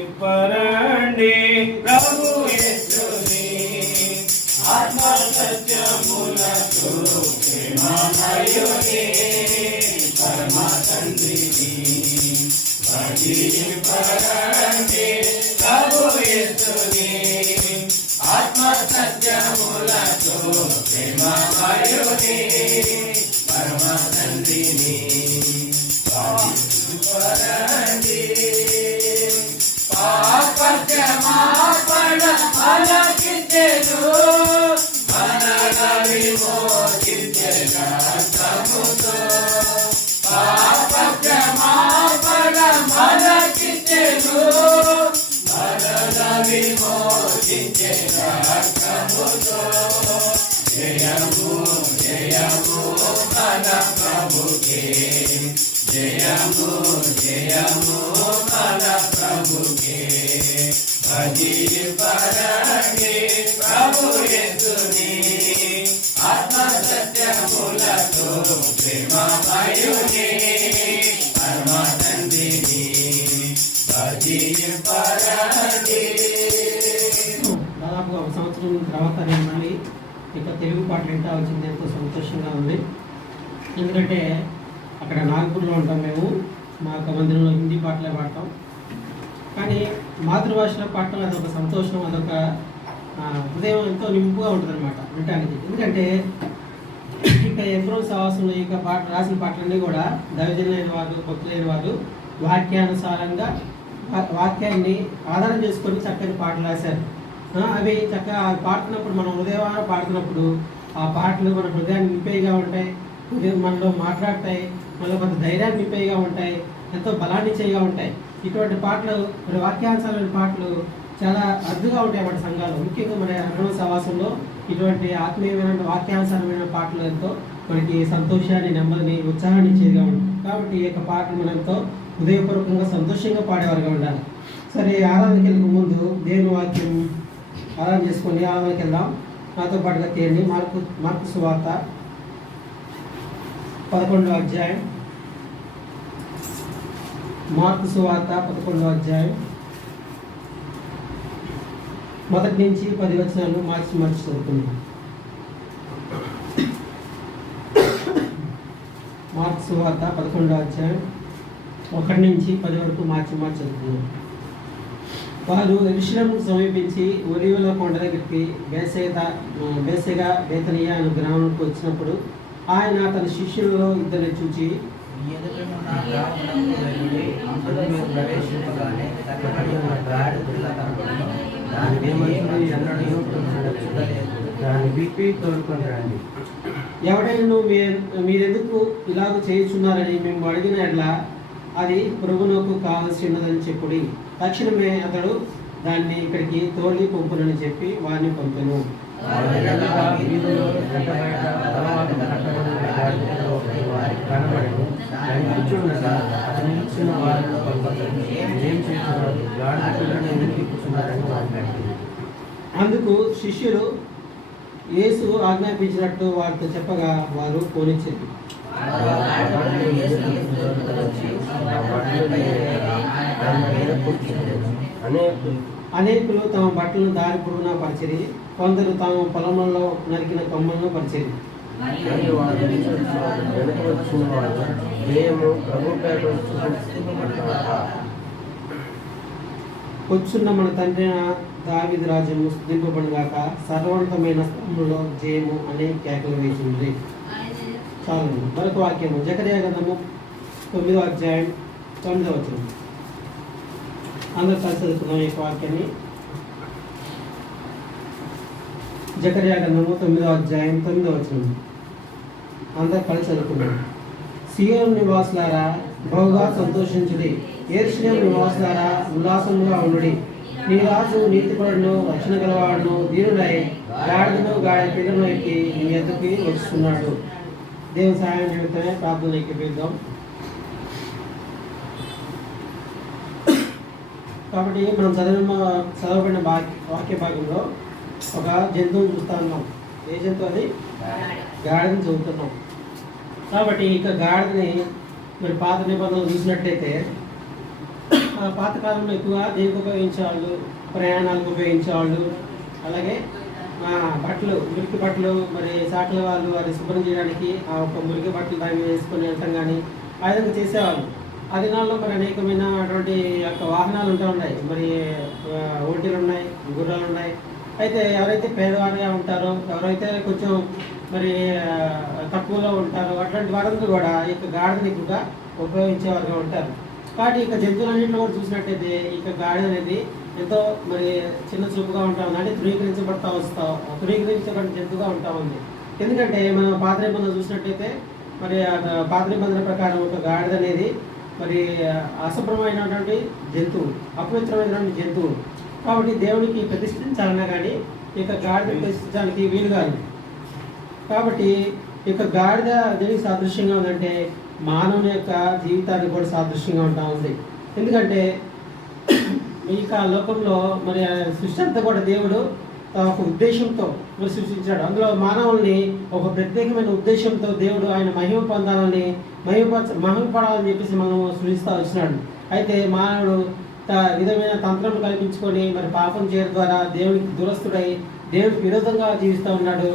భజింపరండి ప్రభు యేసుని ఆత్మ సత్యములతో ప్రేమమయుని పరమ తండ్రిని భజింపరండి ప్రభు యేసుని ఆత్మ సత్యములతో ప్రేమమయుని పరమ తండ్రిని భజింపరండి ఆలకించెను మనల విమోచించెను పాప క్షమాపణ ఆలకించెను మనల విమోచించెను జయము జయము మన ప్రభుకే జయము జయము మన ప్రభుకే భజింపరండి ప్రభు యేసుని ఆత్మ సత్యములతో ప్రేమమయుని పరమ తండ్రిని భజింపరండి. దాదాపు 1 సంవత్సరం తర్వాత నేను మళ్ళీ ఇక తెలుగు పాటలు వింటా వచ్చింది. ఎంతో సంతోషంగా ఉంది. ఎందుకంటే అక్కడ నాగపూర్లో ఉంటాం మేము. మా యొక్క మందిరంలో హిందీ పాటలే పాడతాం. కానీ మాతృభాషలో పాడటం అదొక సంతోషం, అదొక హృదయం ఎంతో నింపుగా ఉంటుంది అనమాట వినటానికి. ఎందుకంటే ఇక ఎప్పుడో సవాసంలో ఇక పాట రాసిన పాటలన్నీ కూడా దైవజనులైన వారు, భక్తులైన వారు వాక్యానుసారంగా వాక్యాన్ని ఆధారం చేసుకొని చక్కని పాటలు రాశారు. అవి చక్కగా పాడుతున్నప్పుడు మనం హృదయవారం పాడుతున్నప్పుడు ఆ పాటలు మన హృదయాన్ని నింపేగా ఉంటాయి, మనలో మాట్లాడతాయి, మనలో కొంత ధైర్యాన్ని నింపేగా ఉంటాయి, ఎంతో బలాన్ని చేయగా ఉంటాయి. ఇటువంటి పాటలు వాక్యానుసారమైన పాటలు చాలా అరుదుగా ఉంటాయి అన్నమాట సంఘాలు. ముఖ్యంగా మన అక్రమ సహవాసంలో ఇటువంటి ఆత్మీయమైన వాక్యానుసారమైన పాటలు ఎంతో మనకి సంతోషాన్ని, నెమ్మదిని, ఉత్సాహాన్ని ఇచ్చేదిగా ఉంటుంది. కాబట్టి ఈ యొక్క పాటలు మనం ఎంతో హృదయపూర్వకంగా సంతోషంగా పాడేవారుగా ఉండాలి. సరే, ఆరాధనకి వెళ్ళక ముందు దేవుని వాక్యం ఆరాధన చేసుకొని ఆరాధనకి వెళ్దాం. నాతో పాటుగా తీయండి. మార్కు సువార్త 11వ అధ్యాయం. మార్కు సువార్త 11వ అధ్యాయం 1 నుంచి 10 వచనాలు మార్చి చదువుకుందాం. మార్కు సువార్త 11వ అధ్యాయం 1 నుంచి 10 వరకు మార్చి చదువుకుందాం. వారు యెరూషలేముకు సమీపించి ఒలీవల కొండ దగ్గరికి బేసెగా బేతనియా అనే గ్రామానికి వచ్చినప్పుడు ఆయన తన శిష్యులలో ఇద్దరిని చూచి, మీ ఎదుటనున్న గ్రామమునకు వెళ్ళుడి. అందులో మీరు ప్రవేశింపగానే కట్టబడి ఉన్న గాడి పిల్ల కనబడును. దాని మీద ఏ మనుషుడు చూడలేదు. దాన్ని విప్పి తోలుకొని రండి. ఎవడైనా మీరెందుకు ఇలాగ చేయుచున్నారని మేము అడిగిన ఎడ్లా అది ప్రభువునకు కావలసి ఉన్నదని చెప్పుడి. తక్షణమే అతడు దాన్ని ఇక్కడికి తోలి పంపునని చెప్పి వారిని పంపెను. అందుకు శిష్యులు యేసు ఆజ్ఞాపించినట్టు వారితో చెప్పగా వారు పోనిచ్చారు. అనేకులు తమ బట్టలను దారి పొడవునా పరిచిరి. కొందరు తమ పొలంలో నరికిన కొమ్మలను పరిచిరి. వచ్చున్న మన తండ్రి దావీదు రాజ్యము స్తుతింపబడుగాక, సర్వోన్నతమైన స్థలంలో జయము అనే కేకలు వేసింది. చాలు. మరొక వాక్యము జకర్యా గ్రంథము 9వ అధ్యాయం 9వ వచనం. అందరూ కలిసి చదువుకుందాం ఈ వాక్యాన్ని. జకర్యా గ్రంథము 9వ అధ్యాయం 9వ వచనం. అందరూ కలిసి చదువుకుందాం. సియోను నివాసులారా బహుగా సంతోషించుడి, యెరూషలేము నివాసులారా ఉల్లాసంగా ఉండుడి. నీ రాజు నీతిపరుడును, రక్షణ గలవాడును, దీనుడై గాడిదను గాడి పిల్లను ఎక్కి నీ ఎదురుకి వస్తున్నాడు. దేవుని సహాయం నిమిత్తమే ప్రార్థన ఎక్కిపిద్దాం. కాబట్టి మనం చదవబడిన వాక్య భాగంలో ఒక జంతువుని చూస్తూ ఉన్నాం. ఏ జంతువు అది? గాడిదని చదువుతున్నాం. కాబట్టి ఇక గాడిదని మరి పాత నిబంధనలు చూసినట్టయితే పాతకాలంలో ఎక్కువగా దేనికి ఉపయోగించేవాళ్ళు, ప్రయాణాలకు ఉపయోగించేవాళ్ళు. అలాగే బట్టలు, మురికి బట్టలు, మరి సాకల వాళ్ళు వారి శుభ్రం చేయడానికి ఆ ఒక మురికి బట్టలు దాన్ని వేసుకొని వెళ్ళటం కానీ ఆ విధంగా చేసేవాళ్ళు. ఆ దినాల్లో మరి అనేకమైన అటువంటి యొక్క వాహనాలు ఉంటూ ఉన్నాయి. మరి ఒంటెలు ఉన్నాయి, గుర్రాలు ఉన్నాయి. అయితే ఎవరైతే పేదవారిగా ఉంటారో, ఎవరైతే కొంచెం మరి తక్కువలో ఉంటారో అట్లాంటి వారందరూ కూడా ఈ యొక్క గాడిదని ఎక్కువగా ఉపయోగించేవారుగా ఉంటారు. కాబట్టి ఇక జంతువులన్నింటిలో కూడా చూసినట్టయితే ఇక గాడిద అనేది ఎంతో మరి చిన్న చూపుగా ఉంటా ఉంది. అంటే ధృవీకరించబడిన జంతువుగా ఉంటా ఉంది. ఎందుకంటే మనం పాత నిబంధన చూసినట్టయితే మరి పాత నిబంధన ప్రకారం ఒక గాడిద అనేది మరి అశుభ్రమైనటువంటి జంతువు, అపవిత్రమైనటువంటి జంతువు. కాబట్టి దేవునికి ప్రతిష్ఠించాలన్నా కానీ ఇక గాడిద ప్రతిష్ఠించడానికి వీలు కాదు. కాబట్టి ఇక గాడిద దేనికి సాదృశ్యంగా ఉందంటే మానవుని యొక్క జీవితానికి కూడా సాదృశ్యంగా ఉంటా ఉంది. ఎందుకంటే ఇక లోకంలో మరి సృష్టి అంతా కూడా దేవుడు ఒక ఉద్దేశంతో మరి సృష్టించాడు. అందులో మానవుల్ని ఒక ప్రత్యేకమైన ఉద్దేశంతో దేవుడు ఆయన మహిమ పొందాలని, మహిమపడాలని చెప్పేసి మనం సృష్టిస్తూ వచ్చినాడు. అయితే మానవుడు విధమైన తంత్రం కల్పించుకొని మరి పాపం చేయడం ద్వారా దేవునికి దురస్తుడై దేవుడికి విరోధంగా జీవిస్తూ ఉన్నాడు.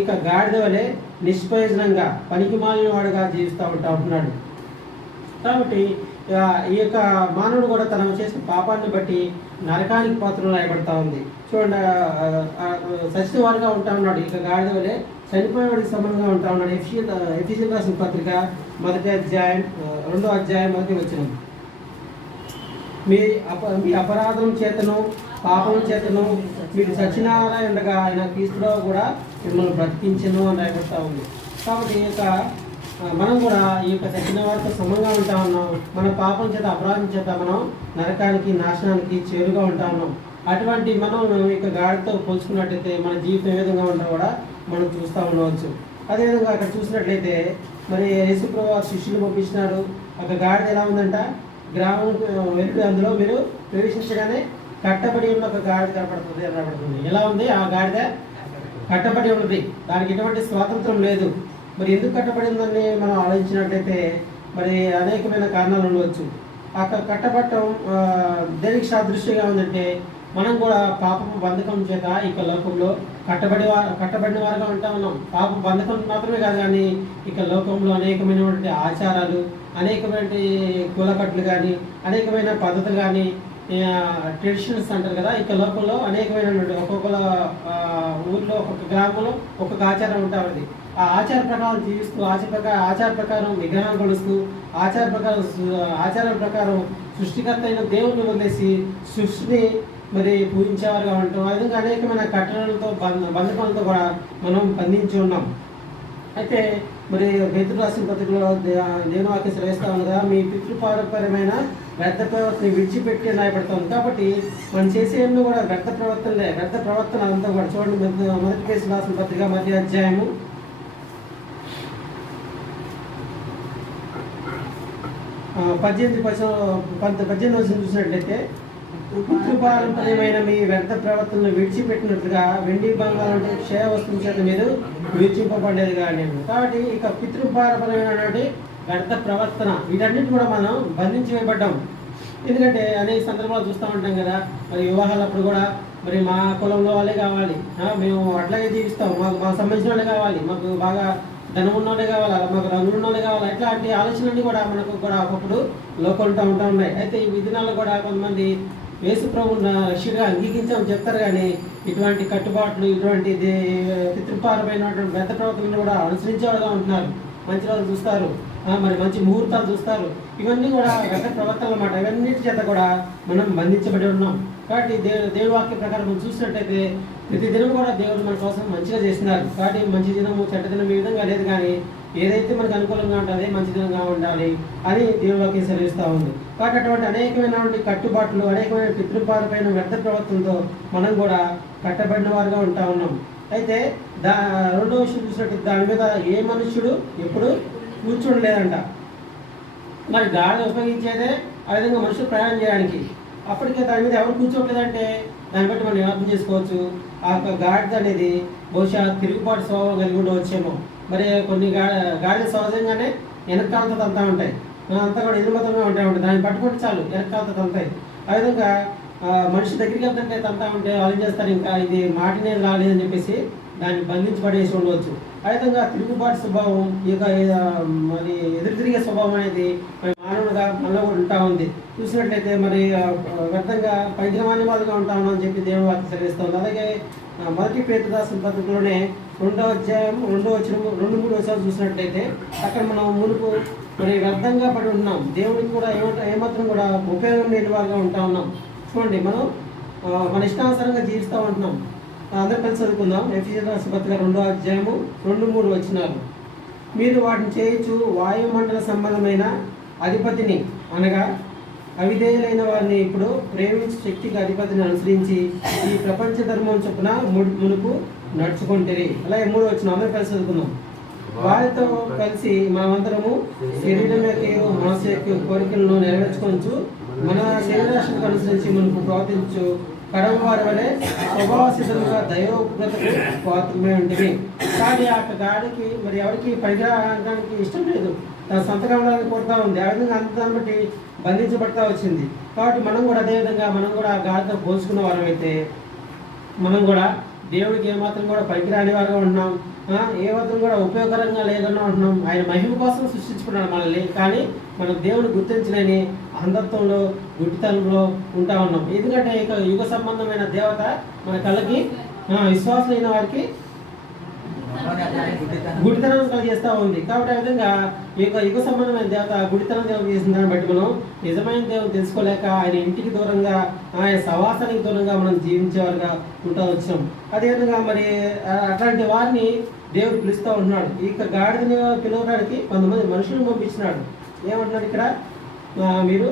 ఇక గాడిద వలె నిష్ప్రయోజనంగా పనికిమాలిన వాడుగా జీవిస్తూ ఉంటున్నాడు. కాబట్టి ఈ యొక్క మానవుడు కూడా తన చేసిన పాపాన్ని బట్టి నరకానికి పాత్రలు అయిపడతా ఉంది. చూడండి, సచివారుగా ఉంటా ఉన్నాడు. ఇక గాడిద వలె చనిపోయేవాడికి సమానంగా ఉంటా ఉన్నాడు. ఎఫెసీయులకు రాసిన పత్రిక 1వ అధ్యాయం 2వ అధ్యాయం 1వ వచనం. మీ అపరాధం చేతను పాపం చేతను మీరు సచ్చినారా ఉండగా ఆయన క్రీస్తులో కూడా మిమ్మల్ని బ్రతికించను అని రాయబడతా ఉంది. కాబట్టి ఈ యొక్క మనం కూడా ఈ యొక్క సచిన వారితో సమంగా ఉంటా ఉన్నాం. మన పాపం చేత, అపరాధం చేత మనం నరకానికి, నాశనానికి చేరుగా ఉంటా ఉన్నాం. అటువంటి మనం ఇక గాడితో పోల్చుకున్నట్టయితే మన జీవితం ఏ విధంగా ఉంటుందో కూడా మనం చూస్తూ ఉండవచ్చు. అదేవిధంగా అక్కడ చూసినట్లయితే మరి యేసుప్రభు శిష్యులు పంపించినారు. అక్కడ గాడిద ఎలా ఉందంట, గ్రామం వెళ్ళి అందులో మీరు ప్రవేశించగానే కట్టబడి ఉన్న ఒక గాడిద కనపడుతుంది. ఎలా ఉంది ఆ గాడిద? కట్టబడి ఉన్నది, దానికి ఎటువంటి స్వాతంత్రం లేదు. మరి ఎందుకు కట్టబడి ఉందని మనం ఆలోచించినట్లయితే మరి అనేకమైన కారణాలు ఉండవచ్చు. ఆ కట్టబడటం దేనికి సాదృశ్యంగా ఉందంటే మనం కూడా పాపపు బంధకం చేత ఇక లోకంలో కట్టబడిన వారుగా ఉంటా ఉన్నాం. పాప బంధకం మాత్రమే కాదు, కానీ ఇక లోకంలో అనేకమైనటువంటి ఆచారాలు, అనేకమైన కులకట్లు కానీ, అనేకమైన పద్ధతులు కానీ, ట్రెడిషనల్స్ అంటారు కదా, ఇక లోకంలో అనేకమైనటువంటి ఒక్కొక్క ఊర్లో ఒక్కొక్క గ్రామంలో ఒక్కొక్క ఆచారం ఉంటుంది. ఆ ఆచార ప్రకారం జీవిస్తూ ఆచార ప్రకారం విగ్రహాలు కొలుస్తూ ఆచారాల ప్రకారం సృష్టికర్త అయిన దేవుణ్ణి వదిలేసి సృష్టిని మరి పూజించేవారుగా ఉంటాం. ఆ విధంగా అనేకమైన కట్టడలతో బంధకాలతో కూడా మనం బంధించి ఉన్నాం. అయితే మరి పేతురు రాసిన పత్రికలో దేవుని వాక్యం శ్రవిస్తా ఉండగా మీ పితృపారంపర్యమైన వ్యర్థ ప్రవర్తన విడిచిపెట్టి రాయబడతాం. కాబట్టి మనం చేసేయడం కూడా వ్యర్థ ప్రవర్తన అంతా కూడా చూడండి. మొదటి పేతురు రాసిన పత్రిక 10వ అధ్యాయము 18 చూసినట్లయితే పితృపారంపర్యమైన మీ వ్యర్థ ప్రవర్తనను విడిచిపెట్టినట్లుగా వెండి బంగారం క్షయ వస్తువుల చేత మీరు విడిచింపబడేది కానీ. కాబట్టి ఇక పితృపారంపర్యమైనటువంటి వ్యర్థ ప్రవర్తన వీటన్నిటి కూడా మనం బంధించి వేయబడ్డాం. ఎందుకంటే అనేక సందర్భాలు చూస్తూ ఉంటాం కదా, మరి వివాహాలప్పుడు కూడా మరి మా కులంలో వాళ్ళే కావాలి, మేము అట్లాగే జీవిస్తాం, మాకు సంబంధించిన వాళ్ళే కావాలి, మాకు బాగా ధనం ఉన్నోళ్ళే కావాలా, మాకు రంగులు ఉన్నోళ్ళే కావాలా, ఇట్లాంటి ఆలోచనలన్నీ కూడా మనకు కూడా ఒకప్పుడు లోకంలో ఉంటా ఉన్నాయి. అయితే ఈ విధానాలు కూడా కొంతమంది యేసు ప్రభువుని రక్షకుడిగా అంగీకరించామని చెప్తారు, కానీ ఇటువంటి కట్టుబాట్లు, ఇటువంటి పితృపారమైనటువంటి వ్యర్థ ప్రవర్తనలు కూడా అనుసరించేవాడుగా ఉంటున్నారు. మంచి రోజులు చూస్తారు, మరి మంచి ముహూర్తాలు చూస్తారు. ఇవన్నీ కూడా వ్యర్థ ప్రవర్తనలు అన్నమాట. ఇవన్నిటి చేత కూడా మనం బంధించబడి ఉన్నాం. కాబట్టి దేవుడి వాక్య ప్రకారం మనం చూసినట్టయితే ప్రతి దినం కూడా దేవుడు మన కోసం మంచిగా చేస్తున్నారు. కాబట్టి మంచి దినము చెడ్డ దినం ఈ విధంగా లేదు, కానీ ఏదైతే మనకు అనుకూలంగా ఉంటుంది మంచి దినంగా ఉండాలి అని దేవుడి వాక్యం సెలవిస్తూ ఉంది. కాబట్టి అటువంటి అనేకమైనటువంటి కట్టుబాట్లు, అనేకమైన పితృపాలపైన వ్యర్థ ప్రవర్తనతో మనం కూడా కట్టబడిన వారుగా ఉంటా ఉన్నాం. అయితే రెండో విషయం చూసినట్టు దాని మీద ఏ మనుష్యుడు ఎప్పుడు కూర్చోలేదంట. మరి గాడిని ఉపయోగించేదే ఆ విధంగా మనుషులు ప్రయాణం చేయడానికి. అప్పటికే దాని మీద ఎవరు కూర్చోట్లేదంటే దాన్ని బట్టి మనం అర్థం చేసుకోవచ్చు. ఆ యొక్క గాడిద అనేది బహుశా తిరుగుబాటు స్వభావం కలిగి ఉండవచ్చేమో. మరి కొన్ని గాడిద సహజంగానే వెనకాలతో తంతా ఉంటాయి, అంతా కూడా ఎదురుమతంగా ఉంటాయి. దాన్ని పట్టుకుంటే చాలు వెనకాలతో తంతాయి. ఆ విధంగా మనిషి దగ్గరికి వెళ్తుంటే తంతా ఉంటే వాళ్ళు చేస్తారు, ఇంకా ఇది మాటినేది రాలేదని చెప్పేసి దాన్ని బంధించి పడేసి ఉండవచ్చు. ఆ విధంగా తిరుగుబాటు స్వభావం, ఇక మరి ఎదురు తిరిగే స్వభావం అనేది మరి మానవుడుగా మనలో కూడా ఉంటా ఉంది. చూసినట్లయితే మరి వ్యర్థంగా పైద్యమాన్యవాదుగా ఉంటా ఉన్నామని చెప్పి దేవుని వాక్యం సెలవిస్తుంది. అలాగే మొదటి పేతురు రాసిన పత్రికలోనే 2వ అధ్యాయం 2-3 వచనాలు చూసినట్లయితే అక్కడ మనం మునుపు మరి వ్యర్థంగా పడి ఉన్నాం, దేవుడికి కూడా ఏమాత్రం కూడా ఉపయోగం లేని వారుగా ఉంటా ఉన్నాం. చూడండి, మనం మన ఇష్టానుసారంగా జీవిస్తూ ఉంటున్నాం. అందరూ కలిసి చదువుకుందాం. ఎఫెసీయులకు రాసిన పత్రిక 2వ అధ్యాయము 2-3 వచనాలు. మీరు వాటిని చేయొచ్చు వాయుమండల సంబంధమైన అధిపతిని అనగా అవిధేయులైన వారిని ఇప్పుడు ప్రేమించే శక్తికి అధిపతిని అనుసరించి ఈ ప్రపంచ ధర్మం చొప్పున మునుపు నడుచుకుంటారు. అలాగే 3వ వచనం అందరూ కలిసి చదువుకుందాం. వారితో కలిసి మనమందరము శరీరం యొక్క మనసు యొక్క కోరికలను నెరవేర్చుకోవచ్చు, మన శరీరాశకు అనుసరించి మనకు ప్రవర్తించు కడవ వారి వలె స్వభావ సిద్ధంగా దైవోగ్రతకు పాత్రమే ఉంటుంది. కానీ ఆ గాడికి మరి ఎవరికి పనికిరానికి ఇష్టం లేదు, తన సొంతగా ఉండాలని కోరుతా ఉంది. ఆ విధంగా దాన్ని బట్టి బంధించబడతా వచ్చింది. కాబట్టి మనం కూడా అదేవిధంగా మనం కూడా గాడితో పోల్చుకున్న వారం అయితే మనం కూడా దేవుడికి ఏమాత్రం కూడా పనికిరాని వారుగా ఉంటున్నాం, ఏమాత్రం కూడా ఉపయోగకరంగా లేదన్నా ఉంటున్నాం. ఆయన మహిమ కోసం సృష్టించుకున్నాడు మనల్ని, కానీ మనం దేవుని గుర్తించలేని అంధత్వంలో గుడ్డితనంలో ఉంటా ఉన్నాం. ఎందుకంటే ఇక యుగ సంబంధమైన దేవత మన కళ్ళకి విశ్వాసమైన వారికి గుడితనం కలిగేస్తూ ఉంది. కాబట్టి ఆ విధంగా ఈ యొక్క యుగ సంబంధమైన దేవత గుడితనం చేసిన దాన్ని బట్టి మనం నిజమైన దేవుని తెలుసుకోలేక ఆయన ఇంటికి దూరంగా, ఆయన సవాసానికి దూరంగా మనం జీవించేవారుగా ఉంటా వచ్చాం. అదేవిధంగా మరి అట్లాంటి వారిని దేవుడు పిలుస్తూ ఉంటున్నాడు. ఇక గాడిదని పిలవడానికి కొంతమంది మనుషులను పంపించినాడు. ఏమంటున్నాడు ఇక్కడ మీరు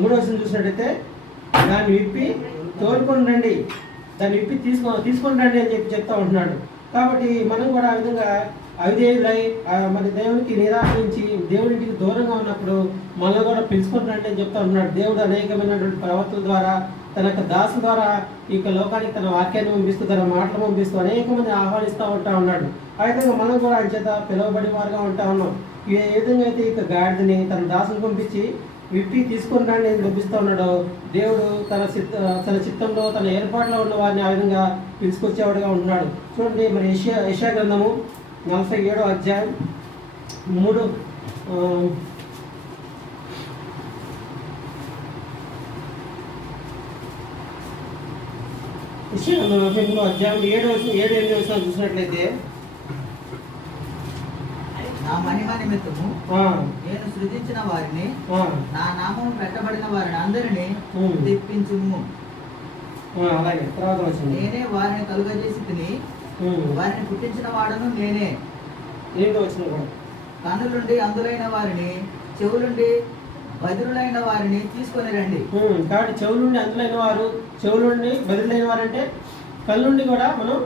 3వ వచనం చూసినట్టయితే దాన్ని విప్పి తోలుకొని రండి, దాన్ని విప్పి తీసుకొని రండి అని చెప్తా ఉంటున్నాడు. కాబట్టి మనం కూడా ఆ విధంగా అవిధేయులై మరి దేవునికి నిరాకరించి దేవునికి దూరంగా ఉన్నప్పుడు మనల్ని కూడా పిలుచుకొని రండి అని చెప్తా ఉన్నాడు. దేవుడు అనేకమైనటువంటి ప్రవర్తన ద్వారా తన యొక్క దాసు ద్వారా ఈ యొక్క లోకానికి తన వాక్యాన్ని పంపిస్తూ తన మాటలు పంపిస్తూ అనేక మంది ఆహ్వానిస్తూ ఉంటా ఉన్నాడు. ఆ విధంగా మనం కూడా ఆయన చేత పిలువబడి వారుగా ఉంటా ఉన్నాం. ఏ విధంగా అయితే ఇక గాడిదని తన దాసును పంపించి విప్పి తీసుకొని రండి అని పంపిస్తూ ఉన్నాడు. దేవుడు తన చిత్తంలో తన ఏర్పాటులో ఉన్న వారిని ఆ విధంగా పిలుచుకొచ్చేవాడుగా ఉంటున్నాడు. చూడండి మరి యెషయా గ్రంథము 47వ అధ్యాయం 3 అధ్యాయం 7-8 వచనాలు చూసినట్లయితే, నా మహిమ నిమిత్తము నేను సృజించిన వారిని, నా నామము పెట్టబడిన వారిని అందరినీ తెప్పించుము. అలాగే తర్వాత వచ్చింది, నేనే వారిని కలుగజేసి తిని వారిని పుట్టించిన వాడను నేనే. కన్నులుండి అందులైన వారిని, చెవులుండి బదిరులైన వారిని తీసుకొని రండి. కాబట్టి చెవులుండి అందులైన వారు, చెవులుండి బదిరులైన వారు అంటే కళ్ళుండి కూడా మనం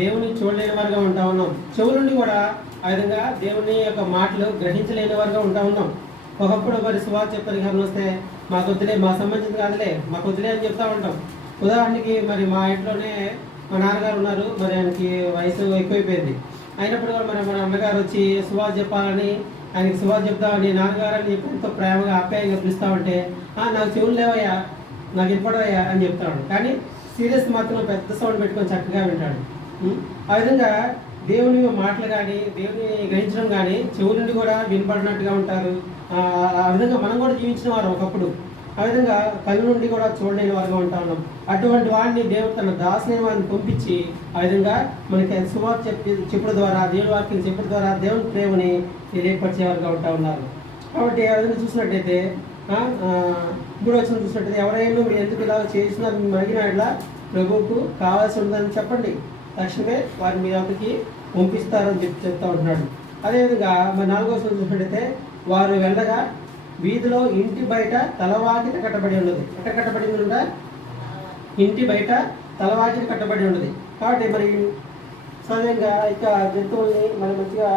దేవుని చూడలేని వారుగా ఉంటా ఉన్నాం. చెవులుండి కూడా ఆ విధంగా దేవుని యొక్క మాటలు గ్రహించలేని వారుగా ఉంటా ఉన్నాం. ఒకప్పుడు మరి సువార్త పరిహారం వస్తే మాకు వద్దులే, మా సంబంధించింది కాదులే, మాకు వద్దులే అని చెప్తా ఉంటాం. ఉదాహరణకి మరి మా ఇంట్లోనే మా నాన్నగారు ఉన్నారు, మరి ఆయనకి వయసు ఎక్కువైపోయింది. అయినప్పుడు కూడా మరి మన అన్నగారు వచ్చి సువార్త చెప్పాలని, ఆయనకి సువార్త చెప్తామని నాన్నగారు అని ఎంతో ప్రేమగా ఆప్యాయంగా పిలుస్తామంటే నాకు చెవులు లేవయ్యా, నాకు వినపడవయ్యా అని చెప్తాడు. కానీ సీరియస్ మాత్రం పెద్ద సౌండ్ పెట్టుకొని చక్కగా వింటాడు. ఆ విధంగా దేవుని మాటలు కానీ దేవుని గ్రహించడం కానీ చెవు నుండి కూడా వినపడినట్టుగా ఉంటారు. ఆ విధంగా మనం కూడా జీవించిన వారు ఒకప్పుడు. ఆ విధంగా కళ్ళు నుండి కూడా చూడలేని వారుగా ఉంటా ఉన్నాం. అటువంటి వాడిని దేవుడు తన దాసుని వారిని పంపించి ఆ విధంగా మనకి సువార్త చెప్పడం ద్వారా, దేవుని వాక్యం చెప్పడం ద్వారా దేవుని ప్రేమని తెలియపరిచేవారుగా ఉంటా ఉన్నారు. కాబట్టి ఆ విధంగా చూసినట్టయితే 3వ వచనం చూసినట్టయితే, ఎవరైనా మీరు ఎందుకు ఇలా చేసినారు మేము అడిగిన ఇట్లా ప్రభువుకు కావాల్సి ఉందని చెప్పండి, తక్షణమే వారి మీ వద్దకి పంపిస్తారని చెప్తా ఉంటున్నాడు. అదేవిధంగా మరి 4వ వచనం చూసినట్టయితే, వారు వెళ్ళగా వీధిలో ఇంటి బయట తలవాకిట కట్టబడి ఉన్నది. ఎక్కడ కట్టబడి ఉందా? ఇంటి బయట తలవాకిట కట్టబడి ఉన్నది. కాబట్టి మరి సహజంగా ఇక జంతువుల్ని మరి మంచిగా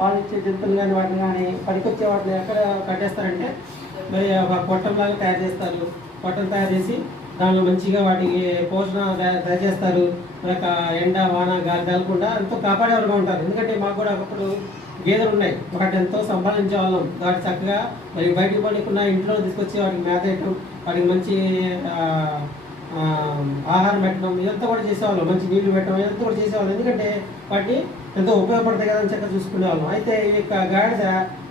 పాలిచ్చే జంతువులు కానీ వాటిని కానీ పనికొచ్చే వాటిని ఎక్కడ కట్టేస్తారంటే మరి ఒక కొట్టంలాగా తయారు చేస్తారు. కొట్టం తయారు చేసి దానిలో మంచిగా వాటికి పోషణ తయారు చేస్తారు. మనకు ఎండ వాన గాలి తగలకుండా ఎంతో కాపాడేవారుగా ఉంటారు. ఎందుకంటే మాకు కూడా ఒకప్పుడు గేదెలు ఉన్నాయి, వాటిని ఎంతో సంపాదించే వాళ్ళం. వాటి చక్కగా మరి బయటకు పడకుండా ఇంట్లో తీసుకొచ్చి వాటికి మేత వేయటం, వాటికి మంచి ఆహారం పెట్టడం, ఇదంతా కూడా చేసేవాళ్ళం. మంచి నీళ్లు పెట్టడం, ఇదంతా కూడా చేసేవాళ్ళం. ఎందుకంటే వాటిని ఎంతో ఉపయోగపడతాయి కదా అని చక్కగా చూసుకునేవాళ్ళం. అయితే ఈ యొక్క గాడిద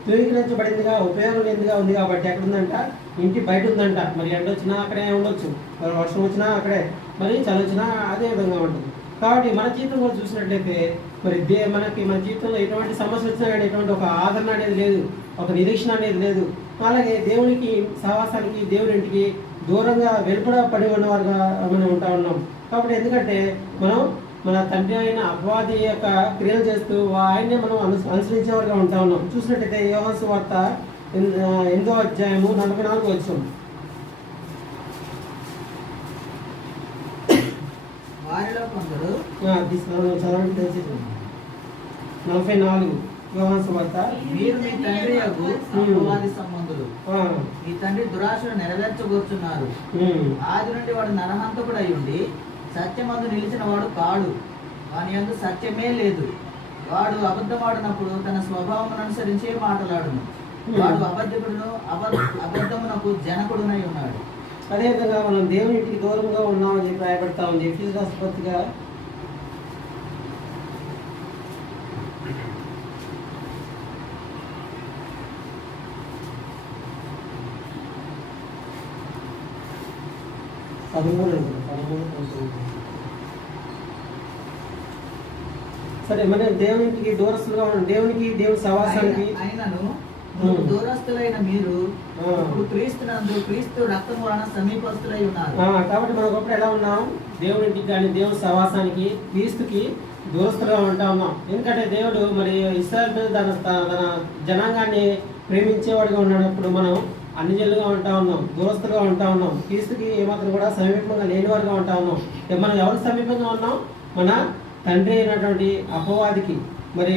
ధృవీకరించబడిందిగా ఉపయోగం లేనిదిగా ఉంది కాబట్టి ఎక్కడ ఉందంట? ఇంటి బయట ఉందంట. మరి ఎండ వచ్చినా అక్కడే ఉండొచ్చు, మరి వర్షం వచ్చినా అక్కడే, మరి చలి వచ్చినా అదే విధంగా ఉంటుంది. కాబట్టి మన జీవితం కూడా చూసినట్లయితే మరి మనకి మన జీవితంలో ఎటువంటి సమస్య వచ్చినా కానీ ఎటువంటి ఒక ఆదరణ అనేది లేదు, ఒక నిరీక్షణ అనేది లేదు. అలాగే దేవునికి సహవాసానికి దేవుని ఇంటికి దూరంగా వెలుపడపడి ఉన్నవారుగా మనం ఉంటా ఉన్నాం. కాబట్టి ఎందుకంటే మనం మన తండ్రి అయిన అపవాది యొక్క క్రియలు చేస్తూ ఆయన్నే మనం అనుసరించేవారుగా ఉంటా ఉన్నాం. చూసినట్టయితే యోహాను సువార్త 8వ అధ్యాయము 44వ వచనం, వారిలో కొందరు 44 యోహాను సువార్త, మీరు మీ తండ్రి యొక్క అపవాది సంబంధులు, మీ తండ్రి దురాశను నెరవేర్చబోతున్నారు. ఆది నుండి వాడు నరహంతకుడు అయి ఉండి సత్యమందు నిలిచిన వాడు కాడు, వాని యందు సత్యమే లేదు. వాడు అబద్ధమాడినప్పుడు తన స్వభావం అనుసరించే మాట్లాడును. వాడు అబద్ధకుడును అబద్ధమునకు జనకుడునై ఉన్నాడు. అదేవిధంగా మనం దేవుని ఇంటికి దూరంగా ఉన్నామని చెప్పి రాయబడతా ఉంది. ఎఫెసీయుల రాసిన పత్రిక 13. సరే, మన దేవునికి దూరస్తులుగా ఉన్నాం. దేవునికి దేవుని సహవాసానికి అయినను దూరస్తులైన మీరు క్రీస్తు రక్తం వలన సమీపస్తులై ఉన్నారు. కాబట్టి మనం ఒకప్పుడు ఎలా ఉన్నాం? దేవునికి కానీ దేవుని సహవాసానికి క్రీస్తుకి దూరస్తులుగా ఉంటా ఉన్నాం. ఎందుకంటే దేవుడు మరి ఇశ్రాయేలు తన జనాంగాన్ని ప్రేమించేవాడిగా ఉన్నప్పుడు మనం అన్ని జల్లుగా ఉంటా ఉన్నాం, దూరస్తులుగా ఉంటా ఉన్నాం, క్రీస్తుకి ఏమాత్రం కూడా సమీపంగా లేని వారుగా ఉంటా ఉన్నాం. మనం ఎవరికి సమీపంగా ఉన్నాం? మన తండ్రి అయినటువంటి అపవాదికి, మరి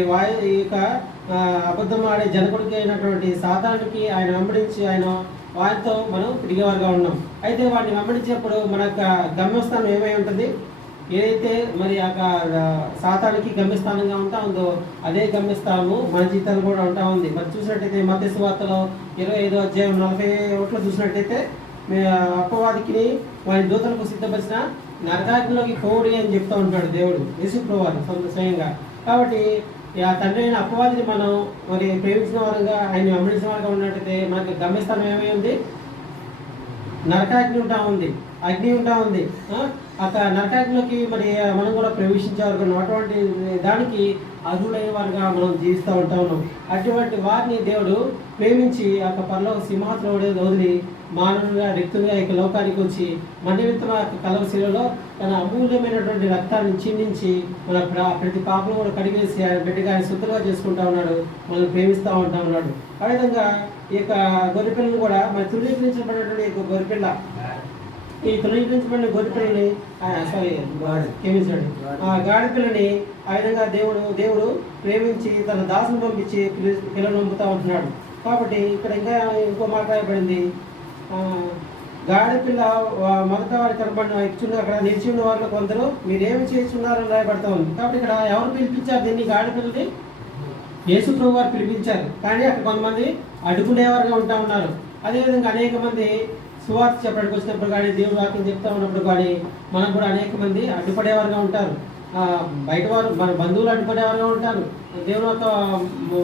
ఈ యొక్క అబద్ధం ఆడే జనకుడికి అయినటువంటి సాతానుడికి ఆయన వెంబడించి ఆయన వారితో మనం తిరిగేవారుగా ఉన్నాం. అయితే వాడిని వెంబడించేప్పుడు మన యొక్క గమ్యస్థానం ఏమై ఉంటుంది? ఏదైతే మరి ఆ సాతానికి గమ్యస్థానంగా ఉంటా ఉందో అదే గమ్యస్థానము మన జీవితాలు కూడా ఉంటా ఉంది. మరి చూసినట్టయితే మత్తయి సువార్తలో 25వ అధ్యాయం 41లో చూసినట్టయితే అపవాదికి వారి దూతలకు సిద్ధపరిచిన నరకాగ్నిలోకి పోడి అని చెప్తా ఉంటున్నాడు దేవుడు, యేసుప్రభువు స్వయంగా. కాబట్టి ఆ తండ్రి అయిన అపవాదిని మనం మరి ప్రేమించిన వారంగా ఆయన వెంబడించిన వారుగా ఉన్నట్టయితే మనకి గమ్యస్థానం ఏమై ఉంది? నరకాగ్ని ఉంటా ఉంది, అగ్ని ఉంటా ఉంది. నరకాగ్నిలోకి మరి మనం కూడా ప్రవేశించేవారు అటువంటి దానికి అర్హులైన వారుగా మనం జీవిస్తూ ఉంటా ఉన్నాం. అటువంటి వారిని దేవుడు ప్రేమించి ఆ పరలోక సింహాసనం వదిలి మానవునిగా రిక్తునిగా ఇక లోకానికి వచ్చి మన నిమిత్తం ఆ కలవ శిలలో తన అమూల్యమైనటువంటి రక్తాన్ని చిందించి మన ప్రతి పాపను కూడా కడిగేసి ఆయన బిడ్డగా ఆయన సొత్తుగా చేసుకుంటా ఉన్నాడు, మనల్ని ప్రేమిస్తూ ఉంటా ఉన్నాడు. ఆ విధంగా ఈ యొక్క గొర్రెపిల్లని కూడా మరి తృణీకరించబడినటువంటి యొక్క గొర్రెపిల్ల, ఈ తృణీకరించబడిన గొర్రెపిల్లని క్షమించండి గాడిపిల్లని ఆ విధంగా దేవుడు ప్రేమించి తన దాసును పంపించి పిల్లలు పంపుతూ ఉంటున్నాడు. కాబట్టి ఇక్కడ ఇంకా ఇంకో మాట రాయబడింది, గాడిపిల్ల మొదట వారి కనబడిన ఇచ్చున్న అక్కడ నిలిచి ఉన్న వారిలో కొందరు మీరేమి చేస్తున్నారని రాయబడతా ఉంది. కాబట్టి ఇక్కడ ఎవరు పిలిపించారు దీన్ని? గాడిపిల్లని యేసుప్రభువు వారు పిలిపించారు. కానీ అక్కడ కొంతమంది అడ్డుకునేవారుగా ఉంటా ఉన్నారు. అదేవిధంగా అనేక మంది సువార్త చెప్పడానికి వచ్చినప్పుడు కానీ దేవుడు వాక్యం చెప్తా ఉన్నప్పుడు కానీ మనకు కూడా అనేక మంది అడ్డుపడేవారుగా ఉంటారు. బయట వారు మన బంధువులు అడ్డుపడేవారుగా ఉంటారు. దేవుని యొక్క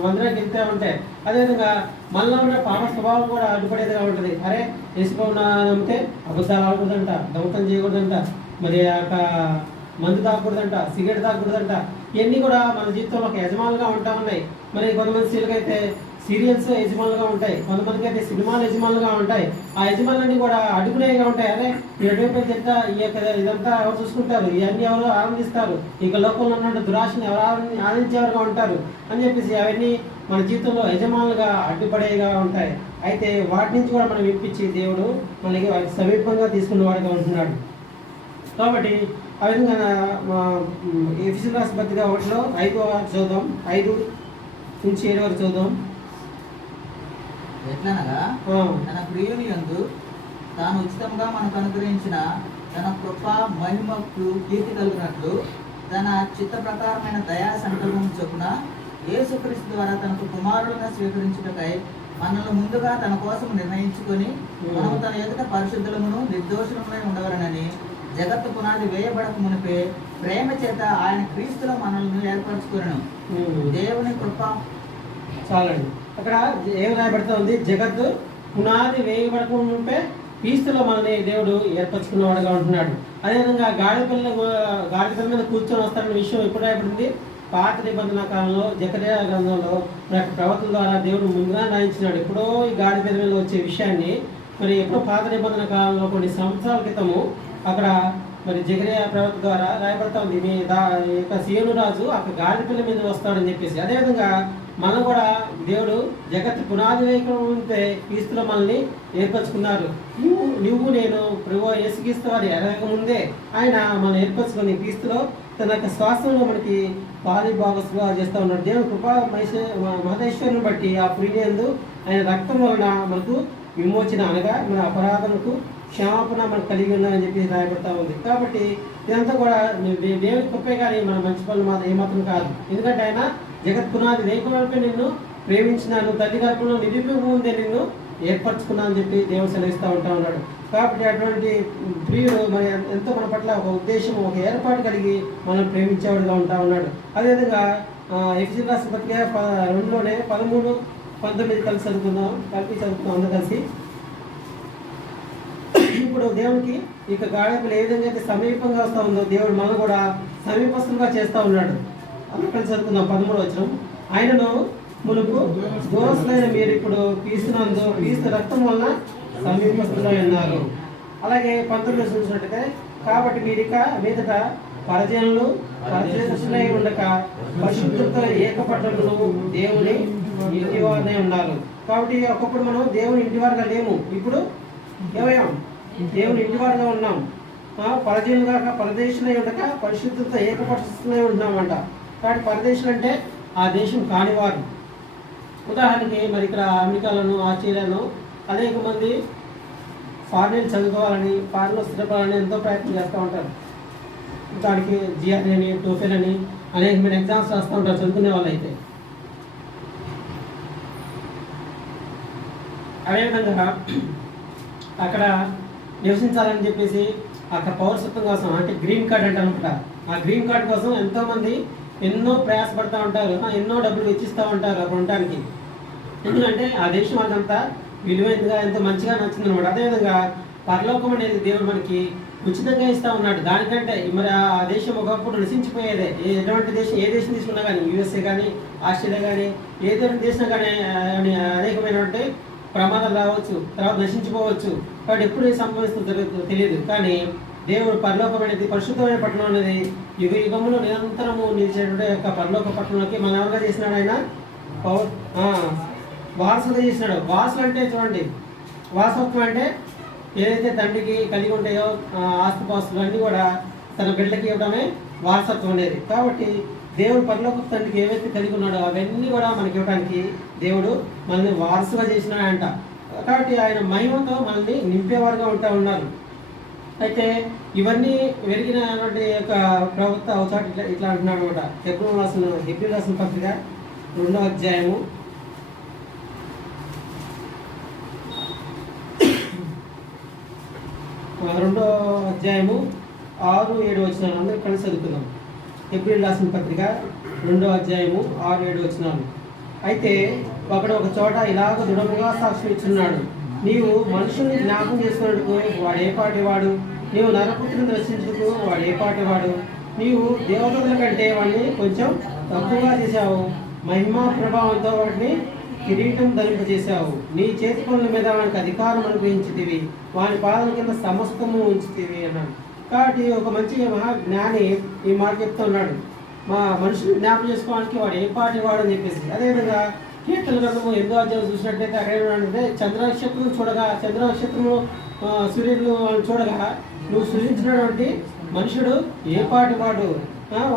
మందిరానికి వెళ్తే ఉంటాయి. అదేవిధంగా మనలో ఉన్న పాప స్వభావం కూడా అడ్డుపడేదిగా ఉంటుంది. అరే యేసుప్రభువు నమ్మితే అబద్ధాలు ఆడకూడదంట, దొంగతనం చేయకూడదంట, మరి ఆ మందు తాగకూడదంట, సిగరెట్ తాగకూడదంట. ఇవన్నీ కూడా మన జీవితంలో ఒక యజమానులుగా ఉంటా ఉన్నాయి. మరి కొంతమంది స్త్రీలకు అయితే సీరియల్స్ యజమానులుగా ఉంటాయి, కొంతమందికి అయితే సినిమాలు యజమానులుగా ఉంటాయి. ఆ యజమానులన్నీ కూడా అడుగునేగా ఉంటాయి. అరే ఎటువంటి తింటా ఈ యొక్క ఇదంతా ఎవరు చూసుకుంటారు, ఇవన్నీ ఎవరు ఆనందిస్తారు, ఇక లోకంలో ఉన్న దురాశని ఎవరు ఆనందించేవారుగా ఉంటారు అని చెప్పేసి అవన్నీ మన జీవితంలో యజమానులుగా అడ్డుపడేగా ఉంటాయి. అయితే వాటి నుంచి కూడా మనం విప్పించి దేవుడు మనకి వారికి సమీపంగా తీసుకున్న వాడిగా ఉంటున్నాడు. కాబట్టి ఆ విధంగా ఎఫెసీయులకు రాసిన పత్రిక 1లో 5వ చదువుదాం, 5 నుంచి 7 వరకు చదువుదాం. ఎట్లనగా తన ప్రియుని యందు తాను ఉచితంగా మనకు అనుగ్రహించిన తన కృప మహిమకు కీర్తి కలిగినట్లు తన చిత్త ప్రకారమైన దయా సంకల్పం చొప్పున యేసుక్రీస్తు ద్వారా తనకు కుమారుడుగా స్వీకరించుటకై మనల్ని ముందుగా తన కోసం నిర్ణయించుకొని మనము తన ఎదుట పరిశుద్ధులమును నిర్దోషులమై ఉండవలనని జగత్తు పునాది వేయబడక మునిపే ప్రేమ చేత ఆయన క్రీస్తులో మనల్ని ఏర్పరచుకున్నాను. దేవుని కృప. చాలండి, అక్కడ ఏం రాయబడుతూ ఉంది? జగత్తు పునాది వేయబడక మునిపే క్రీస్తులో మనల్ని దేవుడు ఏర్పరచుకున్నవాడుగా ఉంటున్నాడు. అదేవిధంగా గాడిద మీద కూర్చొని వస్తాడన్న విషయం ఎప్పుడు రాయబడింది? పాత నిబంధన కాలంలో జకర్యా గ్రంథంలో ప్రవక్తల ద్వారా దేవుడు ముందుగా రాయించినాడు. ఎప్పుడో ఈ గాడిద మీద వచ్చే విషయాన్ని మరి ఎప్పుడో పాత నిబంధన కాలంలో కొన్ని సంవత్సరాల క్రితము అక్కడ మరి జకర్యా ప్రవక్త ద్వారా రాయబడతా ఉంది, మీ యొక్క సీయోను రాజు అక్కడ గాడిపిల్ల మీద వస్తాడని చెప్పేసి. అదేవిధంగా మనం కూడా దేవుడు జగత్తు పునాది వేయకుంటే క్రీస్తులో మనల్ని ఏర్పరచుకున్నారు. నువ్వు నేను ప్రభువా యేసుక్రీస్తు వారి ఎరగక ముందే ఆయన మనం ఏర్పరచుకొని క్రీస్తులో తన యొక్క శ్వాసంలో మనకి పాలి భాగస్గా చేస్తూ ఉన్నాడు. దేవుడు కృపా మహేశ్వరుని బట్టి ఆ పుణ్యందు ఆయన రక్తం వలన మనకు విమోచన, అనగా మన అపరాధములకు క్షమాపణ మనకు కలిగి ఉన్నామని చెప్పి రాయబడతా ఉంది. కాబట్టి ఇదంతా కూడా దేవుని కృపే కానీ మన మంచి పనులు మాత్రం ఏమాత్రం కాదు. ఎందుకంటే ఆయన జగత్ పునాది వేయకపోతే నిన్ను ప్రేమించినాను, తల్లి గర్భంలో నిరూపణ ముందే నిన్ను ఏర్పరచుకున్నా అని చెప్పి దేవుడు సెలవిస్తూ ఉంటా ఉన్నాడు. కాబట్టి అటువంటి ప్రియుడు మరి ఎంతో మన పట్ల ఒక ఉద్దేశం, ఒక ఏర్పాటు కలిగి మనం ప్రేమించేవాడుగా ఉంటా ఉన్నాడు. అదేవిధంగా ఎఫెసీయులకు రాసిన పత్రిక 2లోనే 13, 19 కలిపి చదువుకుందాం అందరూ కలిసి. ఇప్పుడు దేవునికి ఇక గాడిపలు ఏ విధంగా అయితే సమీపంగా వస్తూ ఉందో దేవుడు మనం కూడా సమీపస్తులుగా చేస్తూ ఉన్నాడు. అందరూ కలిసి చదువుకుందాం 13వ వచనం. ఆయనను మునుపు దూరస్తులైన మీరు ఇప్పుడు క్రీస్తు రక్తం వలన సమీపస్తులై ఉన్నారు. అలాగే 19వ చూసినట్టుగా కాబట్టి మీరిక మీదట పరజనులై ఉండక పరిశుద్ధులతో ఏకపట్టణను దేవుని ఇంటి వారినే ఉన్నారు. కాబట్టి ఒకప్పుడు మనం దేవుని ఇంటి వారుగా లేము, ఇప్పుడు ఏమయ్యాం? దేవుని ఇంటి వారుగా ఉన్నాం. పరదేశులు కాక పరదేశులై ఉండక పరిశుద్ధత ఏకపరుస్తులై ఉంటున్నామంట. కాబట్టి పరదేశులు అంటే ఆ దేశం కానివారు. ఉదాహరణకి మరి ఇక్కడ అమెరికాలోను ఆస్ట్రేలియాలో అనేక మంది ఫారిన్ చదువుకోవాలని, ఫారిన్లో స్థిరపడాలని ఎంతో ప్రయత్నం చేస్తూ ఉంటారు. దానికి జిఆర్ఈ అని, టోఫెల్ అని అనేకమైన ఎగ్జామ్స్ రాస్తూ ఉంటారు చదువుకునే వాళ్ళు అయితే. అదేవిధంగా అక్కడ నివసించాలని చెప్పేసి అక్కడ పౌరసత్వం కోసం, అంటే గ్రీన్ కార్డ్ అంటే అనమాట, ఆ గ్రీన్ కార్డ్ కోసం ఎంతోమంది ఎన్నో ప్రయాసపడుతూ ఉంటారు, ఎన్నో డబ్బులు వెచ్చిస్తూ ఉంటారు అక్కడ ఉండటానికి. ఎందుకంటే ఆ దేశం అదంతా విలువైనదిగా ఎంతో మంచిగా నచ్చిందనమాట. అదేవిధంగా పరలోకం అనేది దేవుడు మనకి ఉచితంగా ఇస్తూ ఉన్నాడు. దానికంటే మరి ఆ దేశం ఒకప్పుడు నశించిపోయేదే. ఎటువంటి దేశం, ఏ దేశం తీసుకున్నా కానీ, యూఎస్ఏ కానీ, ఆస్ట్రేలియా కానీ, ఏదైనా దేశం కానీ అనేకమైనటువంటి ప్రమాదాలు రావచ్చు, తర్వాత నశించిపోవచ్చు. కాబట్టి ఎప్పుడు ఏ సంభవిస్తుందో తెలియదు. కానీ దేవుడు పరలోకం అనేది, పరిశుద్ధమైన పట్టణం అనేది యుగ యుగంలో నిరంతరము నిలిచేటువంటి యొక్క పరలోక పట్టణంలోకి మనం ఎవరుగా చేసినాడు? ఆయన వారసుగా చేసినాడు. వారసులు అంటే చూడండి, వారసత్వం అంటే ఏదైతే తండ్రికి కలిగి ఉంటాయో ఆస్తిపాస్తులు అన్నీ కూడా తన బిడ్డలకి ఇవ్వడమే వారసత్వం అనేది. కాబట్టి దేవుడు పరలోక తండ్రికి ఏవైతే కలిగి ఉన్నాడో అవన్నీ కూడా మనకి ఇవ్వడానికి దేవుడు మనల్ని వారసుగా చేసినాడంట. కాబట్టి ఆయన మహిమతో మనల్ని నింపేవారుగా ఉన్నారు. అయితే ఇవన్నీ వెరిగినటువంటి యొక్క ప్రవక్త ఒకసారి ఇట్లా అంటున్నాడు అనమాట. హెబ్రీ రాసిన పత్రిక 2వ అధ్యాయము 6-7 వచనాలు అందరూ కలిసి చదువుకుందాం. హెబ్రీ రాసిన పత్రిక 2వ అధ్యాయము 6-7 వచనాలు. అయితే ఒకడు ఒక చోట ఇలాగ దృఢముగా సాక్ష్యం ఇచ్చున్నాడు, నీవు మనుషుల్ని జ్ఞాపకం చేసుకున్నట్టుకు వాడు ఏ పాటి వాడు, నీవు నరపుత్రుని రక్షించుటకు వాడు ఏ పాటి వాడు, నీవు దేవతల కంటే వాడిని కొంచెం తక్కువగా చేశావు, మహిమా ప్రభావంతో వాటిని కిరీటం ధరింపజేశావు, నీ చేతి పనుల మీద వానికి అధికారం అనుగ్రహించితివి, వాని పాదల కింద సమస్తము ఉంచితివి అన్నాడు. కాబట్టి ఒక మంచి మహాజ్ఞాని ఈ మాట చెప్తున్నాడు, మా మనుషులు జ్ఞాపకం చేసుకోవడానికి వాడు ఏ పాటి వాడు అని చెప్పేసి. అదేవిధంగా కీర్తన గ్రంథము 8వ అధ్యాయం చూసినట్టయితే అక్కడ ఏమంటే చంద్రనక్షత్రం చూడగా, చంద్రనక్షత్రము సూర్యుడు చూడగా నువ్వు సృజించినటువంటి మనుషుడు ఏ పాటి వాడు,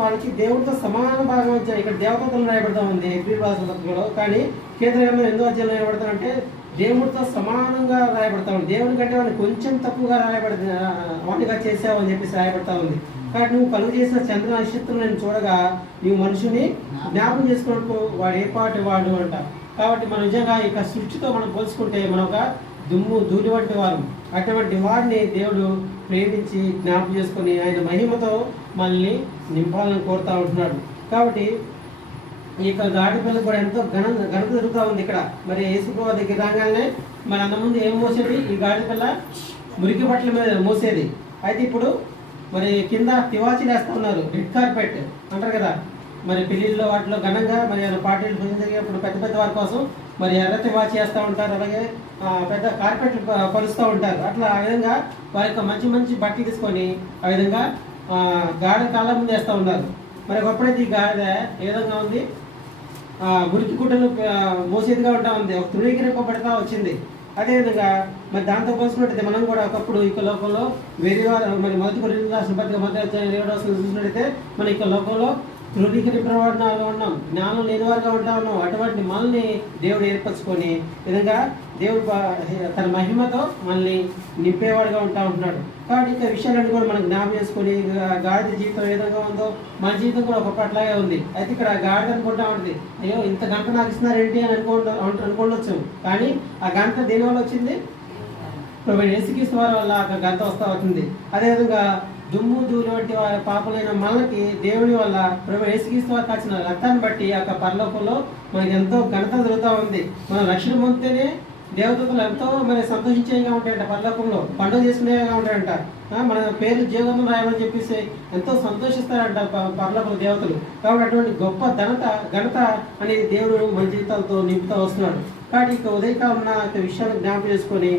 వాళ్ళకి దేవుడితో సమాన భాగం ఇచ్చారు. ఇక్కడ దేవతలు రాయబడతా ఉంది హెబ్రీ పత్రికలో. కానీ కీర్తన గ్రంథం 8వ అధ్యాయంలో రాయబడతానంటే దేవుడితో సమానంగా రాయబడతా ఉంది. దేవుడి కంటే వాడిని కొంచెం తక్కువగా వాటిగా చేసావు అని చెప్పేసి రాయబడతా ఉంది. కాబట్టి నువ్వు కలుగు చేసిన చంద్ర నక్షత్రం నేను చూడగా నువ్వు మనుషుని జ్ఞాపకం చేసుకున్నట్టు వాడు ఏ పాటి వాడు అంట. కాబట్టి మనం నిజంగా ఇక సృష్టితో మనం పోల్చుకుంటే మనం ఒక దుమ్ము ధూళి వంటి వారు. అటువంటి వాడిని దేవుడు ప్రేమించి జ్ఞాపకం చేసుకొని ఆయన మహిమతో మనల్ని నింపాలని కోరుతూ ఉంటున్నాడు. కాబట్టి ఈ యొక్క గాడి పిల్ల కూడా ఎంతో ఘనత జరుగుతూ ఉంది ఇక్కడ. మరి యేసుప్రభువు దగ్గర రాగానే మరి అంతకుముందు ఏం మోసేది? ఈ గాడి పిల్ల మురికి బట్టల మీద మోసేది. అయితే ఇప్పుడు మరి కింద తివాచీలు వేస్తూ ఉన్నారు, రెడ్ కార్పెట్ అంటారు కదా. మరి పెళ్ళిళ్ళలో వాటిలో ఘనంగా మరి పార్టీలు జరిగేప్పుడు పెద్ద పెద్ద వారి కోసం మరి ఎర్ర తివాచీ వేస్తూ ఉంటారు, అలాగే పెద్ద కార్పెట్లు పరుస్తూ ఉంటారు. అట్లా ఆ విధంగా వారి యొక్క మంచి మంచి బట్టలు తీసుకొని ఆ విధంగా గాడ కాళ్ళ ముందు వేస్తూ ఉన్నారు. మరి ఒకప్పుడైతే ఈ గాడిద ఏ విధంగా ఉంది? మురికి గుడ్డలు మోసేదిగా ఉంటా ఉంది, ఒక తృణీకరింపబడతా వచ్చింది. అదేవిధంగా మరి దాంతో పోల్చుకున్నట్టయితే మనం కూడా ఒకప్పుడు ఈ లోకంలో వేరే వారు మరి మొదటి కొరింథీయులకు రాసిన పత్రిక 7వ చూసినట్టయితే మన ఈ లోకంలో తృణీకరింపబడినగా ఉన్నాం, జ్ఞానం లేనివారుగా ఉంటా ఉన్నాం. అటువంటి మనల్ని దేవుడు ఏర్పరచుకొని విధంగా దేవుడు తన మహిమతో మనల్ని నింపేవాడుగా ఉంటా ఉంటున్నాడు. కాబట్టి ఇంకా విషయాలన్నీ కూడా మనం జ్ఞాపకం చేసుకొని గాడిద జీవితం ఏ విధంగా ఉందో మన జీవితం కూడా ఒకప్పట్లాగే ఉంది. అయితే ఇక్కడ గాడిద అనుకుంటా ఉంటుంది, అయ్యో ఇంత గంట నాకు ఇస్తున్నారు ఏంటి అని అనుకోవచ్చు. కానీ ఆ గంట దేనివల్ల వచ్చింది? ప్రభువైన యేసుక్రీస్తు వారి వల్ల ఆ గంట వస్తూ అవుతుంది. అదేవిధంగా దుమ్ము ధూళి వంటి వారి పాపలైన మనకి దేవుని వల్ల ప్రభువైన యేసుక్రీస్తు వారు కాచిన రక్తాన్ని బట్టి ఆ పరలోకంలో మనకి ఎంతో ఘనత జరుగుతూ ఉంది. మనం రక్షణ పొందితేనే దేవతలు ఎంతో మరి సంతోషించేగా ఉంటాయంట, పరలోకంలో పండుగ చేసుకునేగా ఉంటాయంట. మన పేరు జీవితంలో రాయమని చెప్పేసి ఎంతో సంతోషిస్తారంట పరలోకంలో దేవతలు. కాబట్టి అటువంటి గొప్ప ఘనత అనేది దేవుడు మన జీవితాలతో నింపుతూ వస్తున్నాడు. కాబట్టి ఇక ఉదయకాలం విషయాన్ని జ్ఞాపకం చేసుకొని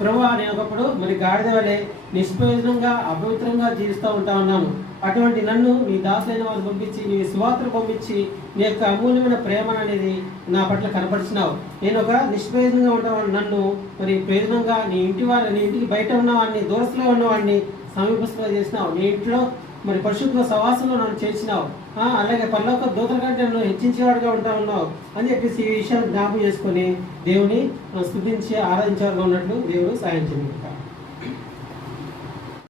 ప్రభువా నేను ఒకప్పుడు మరి గాడిద వలె నిష్ప్రయోజనంగా అపవిత్రంగా జీవిస్తూ ఉంటా ఉన్నాను. అటువంటి నన్ను నీ దాసులైన వారు పంపించి నీ సువార్తను పంపించి నీ యొక్క అమూల్యమైన ప్రేమ అనేది నా పట్ల కనపరిచినావు. నేను ఒక నిష్ప్రయోజనంగా ఉంటాను, నన్ను మరి ప్రయోజనంగా నీ ఇంటికి బయట ఉన్నవాడిని, దూరస్తులో ఉన్నవాడిని సమీపస్తుగా చేసినావు. నీ ఇంట్లో మరి పరిశుద్ధ సవాసంలో నన్ను చేర్చినావు. అలాగే పరలోక దూతల కంటే నన్ను హెచ్చించేవాడుగా ఉంటా ఉన్నావు అని చెప్పేసి ఈ విషయాన్ని జ్ఞాపకం చేసుకొని దేవుని స్తుతించి ఆరాధించేవాడుగా ఉన్నట్లు దేవుడు సాయం చేయండి.